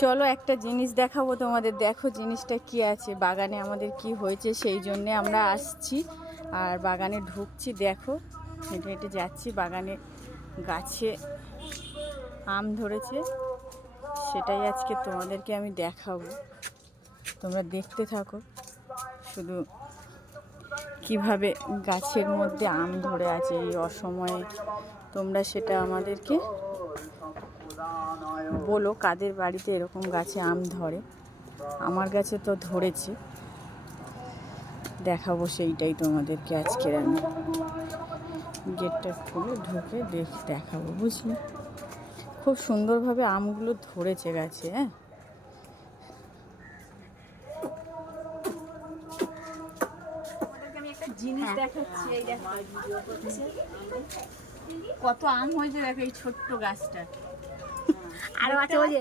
চলো একটা জিনিস দেখাবো তোমাদের, দেখো জিনিসটা কি আছে বাগানে, আমাদের কি হয়েছে সেই জন্যে আমরা আসছি আর বাগানে ঢুকছি। দেখো হেঁটে হেঁটে যাচ্ছি, বাগানে গাছে আম ধরেছে, সেটাই আজকে তোমাদেরকে আমি দেখাবো। তোমরা দেখতে থাকো শুধু কিভাবে গাছের মধ্যে আম ধরে আছে এই অসময়ে। তোমরা সেটা আমাদেরকে বলো কাদের বাড়িতে এরকম গাছে আম ধরে। আমার গাছে তো ধরেছে, দেখাবো সেইটাই তোমাদেরকে আজকের আমি। গেটটা খুলে ঢুকে দেখাবো, বুঝলে? খুব সুন্দরভাবে আমগুলো ধরেছে গাছে। হ্যাঁ, জিনিস দেখাচ্ছি, এই দেখো কত আম হয়েছে, দেখো এই ছোট্ট গাছটা। আরো আছে ওই যে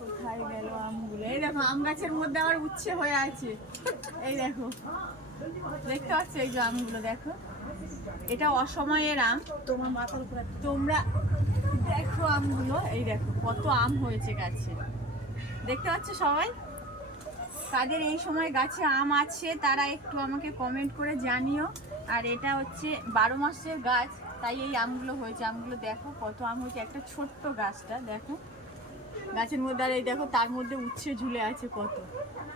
কোথায় গেল আমগুলো? এই দেখো আম গাছের মধ্যে আমার উচ্ছে হয়ে আছে, এই দেখো দেখতে পাচ্ছ এই যে আমগুলো, দেখো এটা অসময়ের আম। তোমার মাথার উপরে তোমরা দেখো আমগুলো, এই দেখো কত আম হয়েছে গাছে, দেখতে পাচ্ছ সবাই? কাদের এই সময় গাছে আম আছে তারা একটু আমাকে কমেন্ট করে জানিও। আর এটা হচ্ছে 12 মাসের গাছ, তাই এই আমগুলো হয়েছে। আমগুলো দেখো কত আম হয়েছে, একটা ছোট্ট গাছটা দেখো গাছের মধ্যে। আর এই দেখো তার মধ্যে উচ্ছে ঝুলে আছে কত,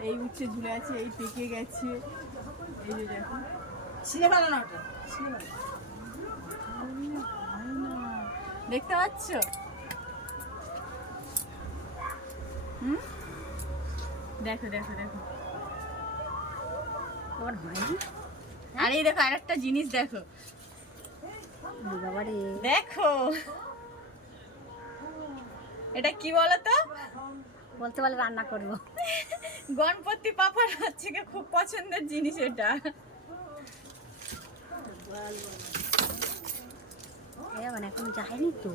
এই উচ্ছে ঝুলে আছে, এই পেকে গেছে, এই যে দেখো। ছিঁড়ে ফেলো না ওটা, দেখতে পাচ্ছ? দেখো দেখো দেখো, তোমার হয়নি? আর এই দেখো আর একটা জিনিস দেখো, বাবারে দেখো এটা কি বলো তো? বলতে পারলে রান্না করবো। গণপতি পাপার হচ্ছে খুব পছন্দের জিনিস এটা। মানে এখন যায়নি তো।